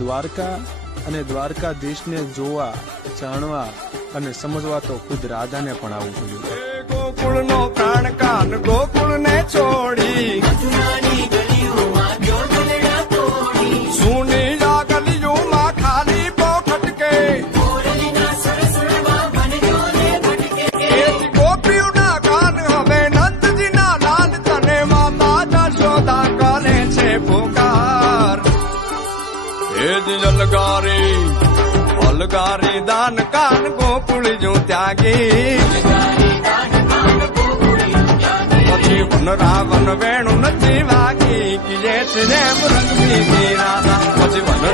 દ્વારકા અને દ્વારકાધીશને જોવા, જાણવા અને સમજવા તો ખુદ રાધાને પણ આવવું જોઈએ. ગોકુળનો પ્રાણ કાન ગોકુળને છોડી મથુરાની ગલીઓમાં ગયો દલડા તોડી. સુની જા ગલીઓમાં ખાલી પોખટ કે મોરલીના સરસુરમાં બનજો ને ભટકે. એ જ ગોપીઓના કાન હવે નંદજીના લાલ તને માતા જશોદા કરે છે પુકાર. એ જ અલગારી દાન કાન ગોકુળ જો ત્યાગી. પછી વન વેણુ નથી વાગી કિયે છે જેમ રંગી રાધા. પછી વન